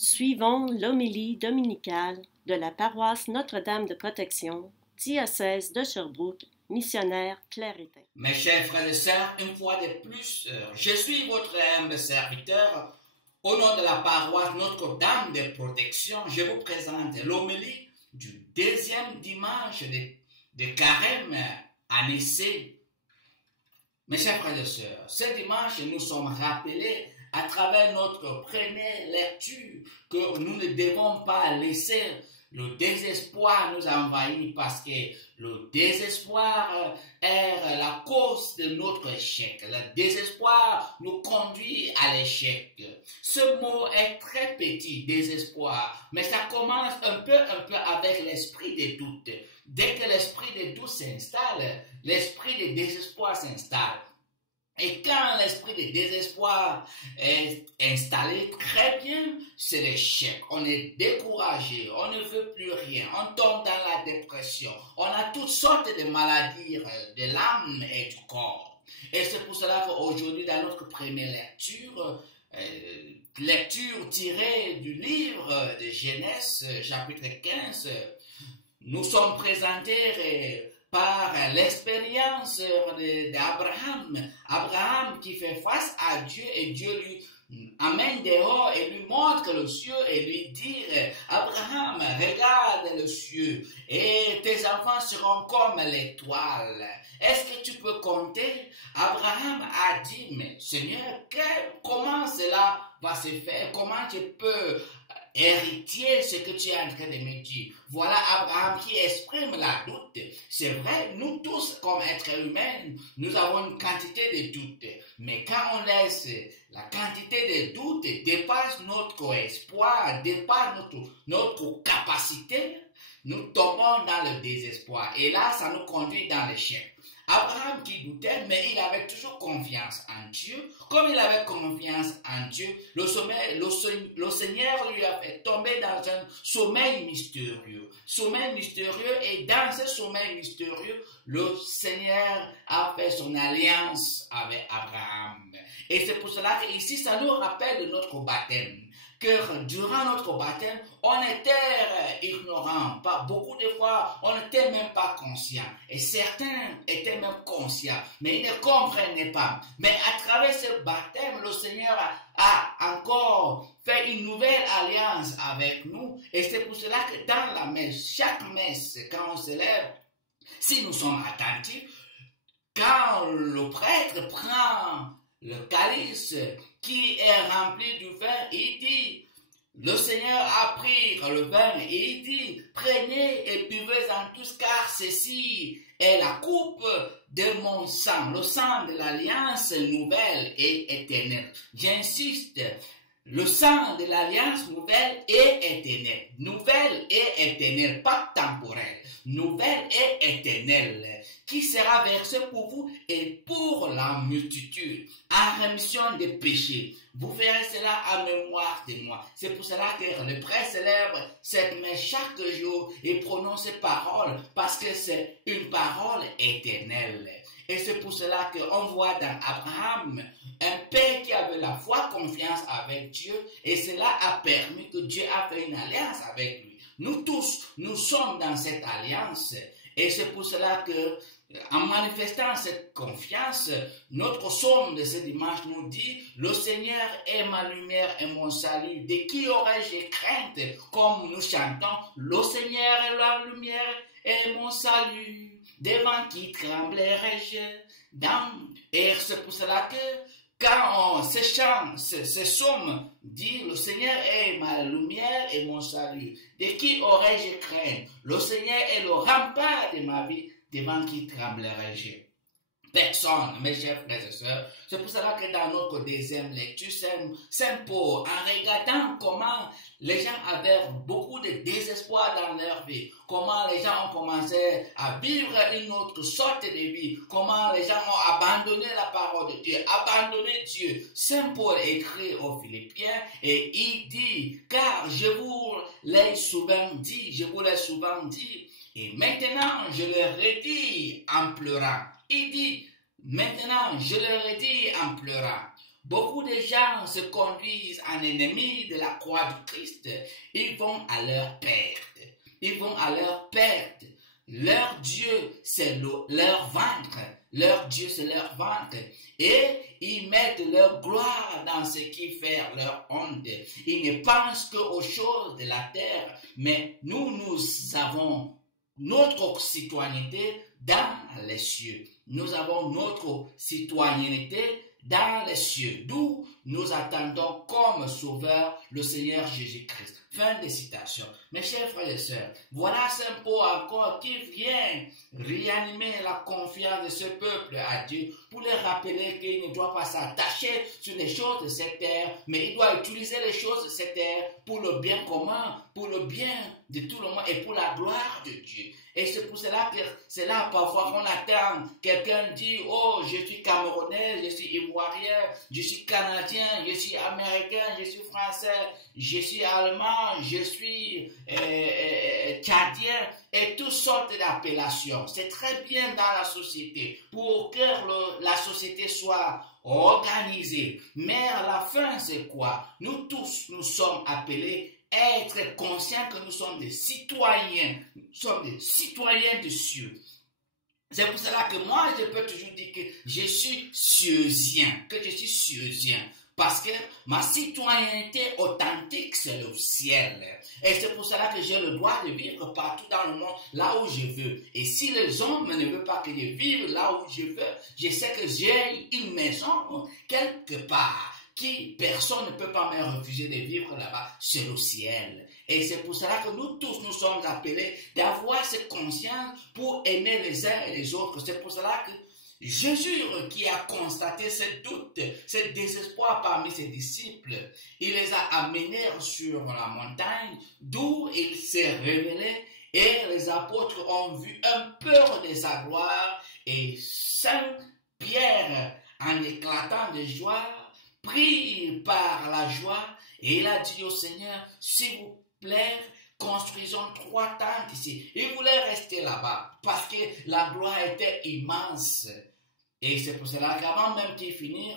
Suivons l'homélie dominicale de la paroisse Notre-Dame de Protection, diocèse de Sherbrooke, missionnaire clairetin. Mes chers frères et sœurs, une fois de plus, je suis votre humble serviteur. Au nom de la paroisse Notre-Dame de Protection, je vous présente l'homélie du deuxième dimanche de Carême à Nicée. Mes chers frères et sœurs, ce dimanche, nous sommes rappelés à travers notre première lecture que nous ne devons pas laisser le désespoir nous envahir parce que le désespoir est la cause de notre échec. Le désespoir nous conduit à l'échec. Ce mot est très petit, désespoir, mais ça commence un peu avec l'esprit de doute. Dès que l'esprit de doute s'installe, l'esprit de désespoir s'installe. Et quand l'esprit de désespoir est installé, très bien, c'est l'échec. On est découragé, on ne veut plus rien, on tombe dans la dépression. On a toutes sortes de maladies de l'âme et du corps. Et c'est pour cela qu'aujourd'hui, dans notre première lecture tirée du livre de Genèse, chapitre 15, nous sommes présentés par l'expérience d'Abraham. Abraham qui fait face à Dieu et Dieu lui amène dehors et lui montre le ciel et lui dit: Abraham, regarde le ciel et tes enfants seront comme l'étoile. Est-ce que tu peux compter? Abraham a dit: mais Seigneur, comment cela va se faire? Comment je peux héritier ce que tu es en train de me dire? Voilà Abraham qui exprime la doute. C'est vrai, nous tous comme êtres humains, nous avons une quantité de doutes. Mais quand on laisse la quantité de doutes dépasse notre espoir, dépasse notre capacité, nous tombons dans le désespoir. Et là, ça nous conduit dans l'échec. Abraham qui doutait, mais il avait toujours confiance en Dieu. Comme il avait confiance en Dieu, le Seigneur lui a fait tomber dans un sommeil mystérieux. Sommeil mystérieux, et dans ce sommeil mystérieux, le Seigneur a fait son alliance avec Abraham. Et c'est pour cela qu'ici, ça nous rappelle de notre baptême. Que durant notre baptême, on était ignorants. Pas beaucoup de fois, on n'était même pas conscients. Et certains étaient même conscients, mais ils ne comprenaient pas. Mais à travers ce baptême, le Seigneur a encore fait une nouvelle alliance avec nous. Et c'est pour cela que dans la messe, chaque messe, quand on se lève, si nous sommes attentifs, quand le prêtre prend le calice qui est rempli du vin, il dit, le Seigneur a pris le vin et il dit, prenez et buvez-en tous car ceci est la coupe de mon sang, le sang de l'alliance nouvelle et éternelle. J'insiste, le sang de l'alliance nouvelle et éternelle. Nouvelle et éternelle, pas temporelle. Nouvelle et éternelle, qui sera versée pour vous et pour la multitude, en rémission des péchés. Vous verrez cela en mémoire de moi. C'est pour cela que le prêtre célèbre cette messe chaque jour et prononce ces paroles, parce que c'est une parole éternelle. Et c'est pour cela qu'on voit dans Abraham un père qui avait la foi, confiance avec Dieu, et cela a permis que Dieu a fait une alliance avec lui. Nous tous, nous sommes dans cette alliance, et c'est pour cela que, en manifestant cette confiance, notre psaume de ce dimanche nous dit: le Seigneur est ma lumière et mon salut. De qui aurais-je crainte? Comme nous chantons, le Seigneur est la lumière et mon salut. Devant qui tremblerais-je? Et c'est pour cela que quand ce psaume dit: le Seigneur est ma lumière et mon salut. De qui aurais-je crainte? Le Seigneur est le rempart de ma vie. Devant qui tremblerais-je? Personne, mes chers frères et sœurs. C'est pour cela que dans notre deuxième lecture, Saint Paul, en regardant comment les gens avaient beaucoup de désespoir dans leur vie, comment les gens ont commencé à vivre une autre sorte de vie, comment les gens ont abandonné la parole de Dieu, abandonné Dieu. Saint Paul écrit aux Philippiens et il dit: car je vous l'ai souvent dit, et maintenant je le redis en pleurant. Il dit, maintenant je le redis en pleurant. beaucoup de gens se conduisent en ennemis de la croix du Christ. Ils vont à leur perte. Ils vont à leur perte. Leur Dieu, c'est leur ventre. Leur Dieu, c'est leur ventre. Et ils mettent leur gloire dans ce qui fait leur honte. Ils ne pensent qu'aux choses de la terre. Mais nous avons notre citoyenneté dans les cieux. Nous avons notre citoyenneté dans les cieux, d'où nous attendons comme sauveur le Seigneur Jésus-Christ. Fin de citation. Mes chers frères et sœurs, voilà un pot encore qui vient réanimer la confiance de ce peuple à Dieu pour les rappeler qu'il ne doit pas s'attacher sur les choses de cette terre, mais il doit utiliser les choses de cette terre pour le bien commun, pour le bien de tout le monde et pour la gloire de Dieu. Et c'est pour cela que c'est là parfois qu'on attend. Quelqu'un dit, oh, je suis Camerounais, je suis Ivoirien, je suis Canadien, je suis Américain, je suis Français, je suis Allemand, je suis Tchadien, et toutes sortes d'appellations. C'est très bien dans la société pour que la société soit organisée. Mais à la fin, c'est quoi? Nous tous, nous sommes appelés être conscients que nous sommes des citoyens. Nous sommes des citoyens des cieux. C'est pour cela que moi, je peux toujours dire que je suis cieusien, parce que ma citoyenneté authentique, c'est le ciel. Et c'est pour cela que j'ai le droit de vivre partout dans le monde, là où je veux. Et si les hommes ne veulent pas que je vive là où je veux, je sais que j'ai une maison quelque part qui personne ne peut pas me refuser de vivre là-bas, c'est le ciel. Et c'est pour cela que nous tous, nous sommes appelés d'avoir cette conscience pour aimer les uns et les autres. C'est pour cela que Jésus, qui a constaté ce doute, ce désespoir parmi ses disciples, il les a amenés sur la montagne, d'où il s'est révélé, et les apôtres ont vu un peu de sa gloire, et Saint Pierre, en éclatant de joie, pris par la joie, et il a dit au Seigneur, s'il vous plaît, construisons 3 tentes ici. Il voulait rester là-bas parce que la gloire était immense. Et c'est pour cela qu'avant même d'y finir,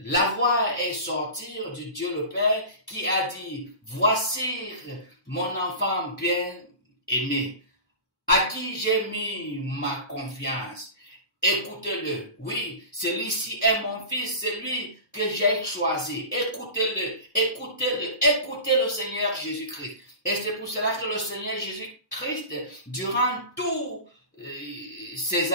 la voix est sortie de Dieu le Père qui a dit, voici mon enfant bien-aimé, à qui j'ai mis ma confiance. Écoutez-le. Oui, celui-ci est mon fils, celui que j'ai choisi. Écoutez-le, écoutez-le, écoutez le Seigneur Jésus-Christ. Et c'est pour cela que le Seigneur Jésus-Christ, durant tous ces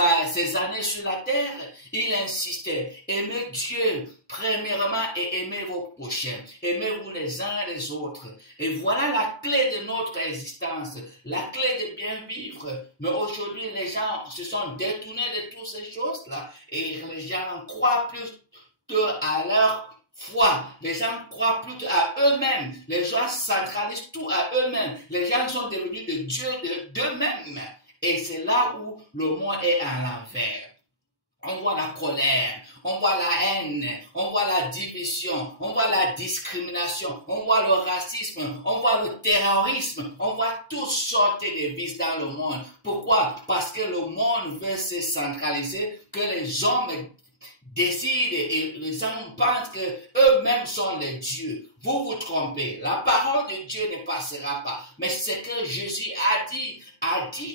années sur la terre, il insistait, aimez Dieu premièrement et aimez vos prochains, aimez-vous les uns et les autres. Et voilà la clé de notre existence, la clé de bien vivre. Mais aujourd'hui, les gens se sont détournés de toutes ces choses-là et les gens croient plus à leur foi. Les gens croient plutôt à eux-mêmes. Les gens centralisent tout à eux-mêmes. Les gens sont devenus de Dieu d'eux-mêmes. Et c'est là où le monde est à l'envers. On voit la colère, on voit la haine, on voit la division, on voit la discrimination, on voit le racisme, on voit le terrorisme, on voit toutes sortes de vices dans le monde. Pourquoi? Parce que le monde veut se centraliser, que les hommes décident et les hommes pensent que eux-mêmes sont les dieux. Vous vous trompez. La parole de Dieu ne passera pas. Mais ce que Jésus a dit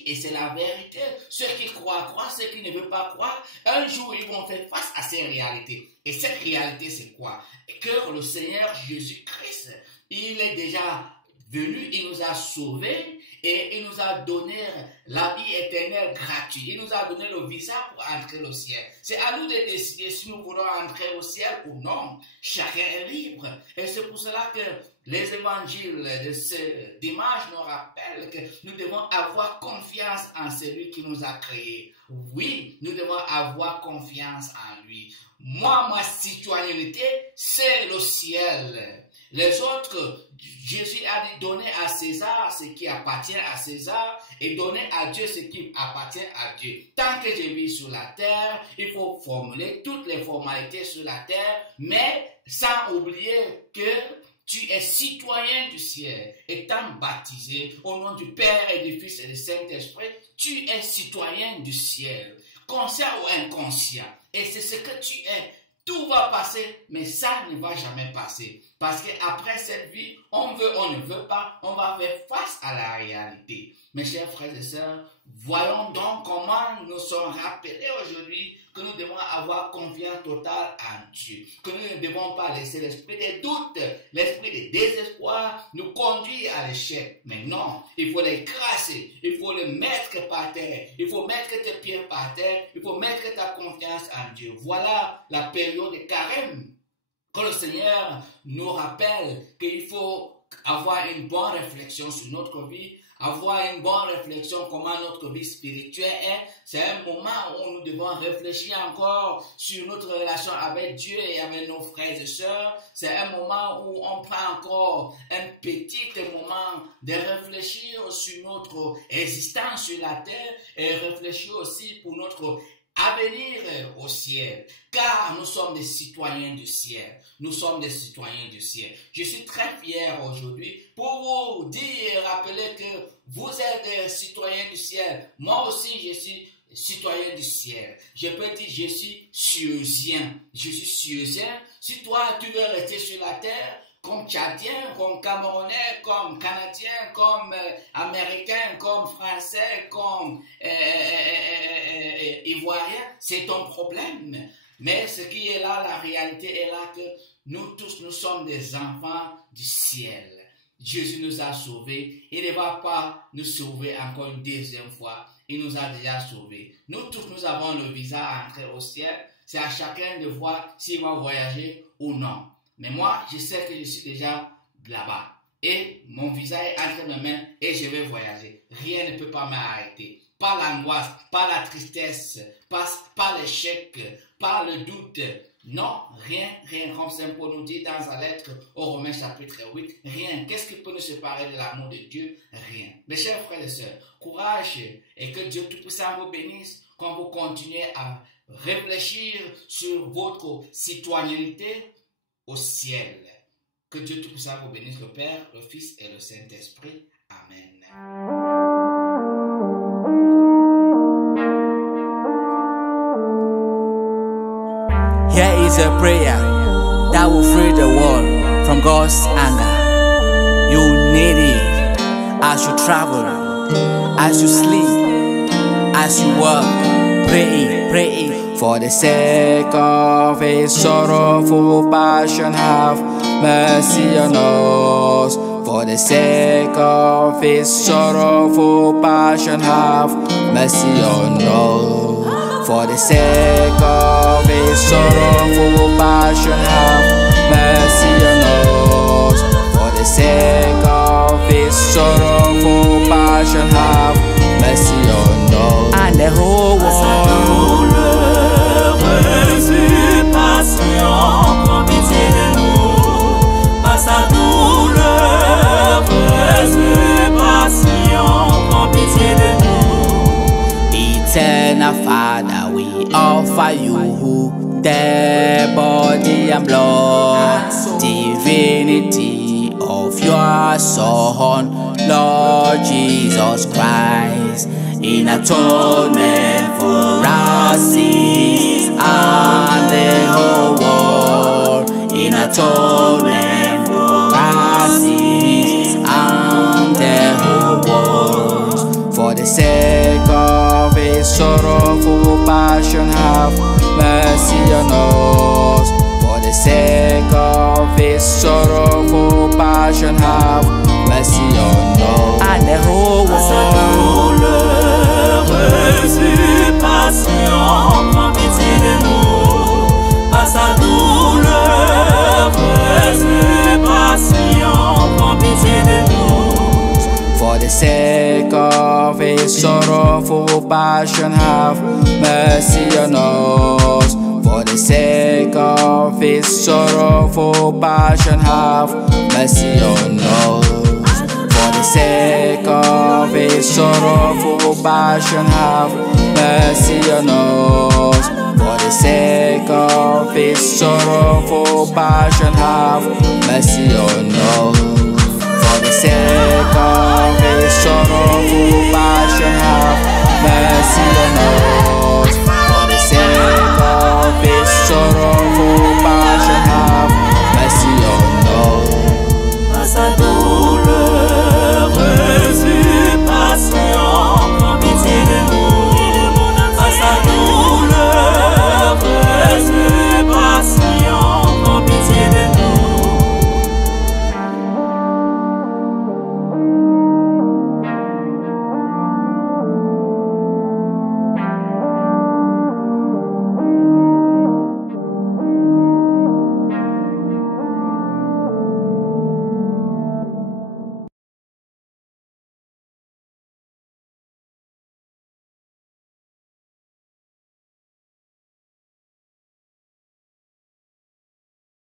et c'est la vérité. Ceux qui croient, ceux qui ne veulent pas croire, un jour ils vont faire face à ces réalités. Et cette réalité c'est quoi? Que le Seigneur Jésus-Christ, il est déjà venu, il nous a sauvés et il nous a donné la vie éternelle gratuite. Il nous a donné le visa pour entrer au ciel. C'est à nous de décider si nous voulons entrer au ciel ou non. Chacun est libre. Et c'est pour cela que les évangiles de ce dimanche nous rappellent que nous devons avoir confiance en celui qui nous a créés. Oui, nous devons avoir confiance en lui. Moi, ma citoyenneté, c'est le ciel. Les autres, Jésus a dit donner à César ce qui appartient à César et donner à Dieu ce qui appartient à Dieu. Tant que je vis sur la terre, il faut formuler toutes les formalités sur la terre, mais sans oublier que tu es citoyen du ciel, étant baptisé au nom du Père et du Fils et du Saint-Esprit, tu es citoyen du ciel, conscient ou inconscient. Et c'est ce que tu es. Tout va passer, mais ça ne va jamais passer. Parce qu'après cette vie, on veut, on ne veut pas, on va faire face à la réalité. Mes chers frères et sœurs, voyons donc comment nous sommes rappelés aujourd'hui que nous devons avoir confiance totale en Dieu. Que nous ne devons pas laisser l'esprit des doutes, l'esprit de désespoir nous conduire à l'échec. Mais non, il faut l'écraser, il faut le mettre par terre, il faut mettre tes pieds par terre, il faut mettre ta confiance en Dieu. Voilà la période de carême. Que le Seigneur nous rappelle qu'il faut avoir une bonne réflexion sur notre vie, avoir une bonne réflexion comment notre vie spirituelle est. C'est un moment où nous devons réfléchir encore sur notre relation avec Dieu et avec nos frères et sœurs. C'est un moment où on prend encore un petit moment de réfléchir sur notre existence sur la terre et réfléchir aussi pour notre avenir au ciel, car nous sommes des citoyens du ciel. Nous sommes des citoyens du ciel. Je suis très fier aujourd'hui pour vous dire et rappeler que vous êtes des citoyens du ciel. Moi aussi, je suis citoyen du ciel. Je peux dire, je suis tieusien. Je suis tieusien. Si toi, tu veux rester sur la terre, comme Tchadien, comme Camerounais, comme Canadien, comme Américain, comme Français, comme Ivoirien, c'est ton problème. Mais ce qui est là, la réalité est là que nous tous, nous sommes des enfants du ciel. Jésus nous a sauvés. Il ne va pas nous sauver encore une deuxième fois. Il nous a déjà sauvés. Nous tous, nous avons le visa à entrer au ciel. C'est à chacun de voir s'il va voyager ou non. Mais moi, je sais que je suis déjà là-bas. Et mon visa est entre mes mains et je vais voyager. Rien ne peut pas m'arrêter. Pas l'angoisse, pas la tristesse, pas l'échec, pas le doute. Non, rien, comme Saint Paul nous dit dans sa lettre aux Romains chapitre 8. Rien. Qu'est-ce qui peut nous séparer de l'amour de Dieu? Rien. Mes chers frères et sœurs, courage et que Dieu Tout-Puissant vous bénisse quand vous continuez à réfléchir sur votre citoyenneté au ciel. Que Dieu Tout-Puissant vous bénisse, le Père, le Fils et le Saint-Esprit. Amen. Here is a prayer that will free the world from God's anger. You need it as you travel, as you sleep, as you work. Pray it. For the sake of His sorrowful passion, have mercy on us. For the sake of His sorrowful passion, have mercy on us. For the sake of His sorrowful passion, have mercy on us. For the sake of His sorrowful passion, have mercy on us. And the whole world, usurpation, prends pitié de nous. Par sa douleur, usurpation, prends pitié de nous. Eternal Father, we offer you the body and blood, divinity of your Son, Lord Jesus Christ, in atonement for our sins and the whole world, in atonement for our sins and the whole world. For the sake of His sorrowful passion, have mercy on us. For the sake of His sorrowful passion, have mercy on us. And the whole world, usurpation, prends pitié de nous. Par sa douleur, usurpation, prends pitié de nous. for the sake of His sorrowful passion, have mercy on us. For the sake of His sorrowful passion, have mercy on us. For the sake of His sorrowful passion, have mercy on us. For the sake of His sorrowful passion, have mercy on us.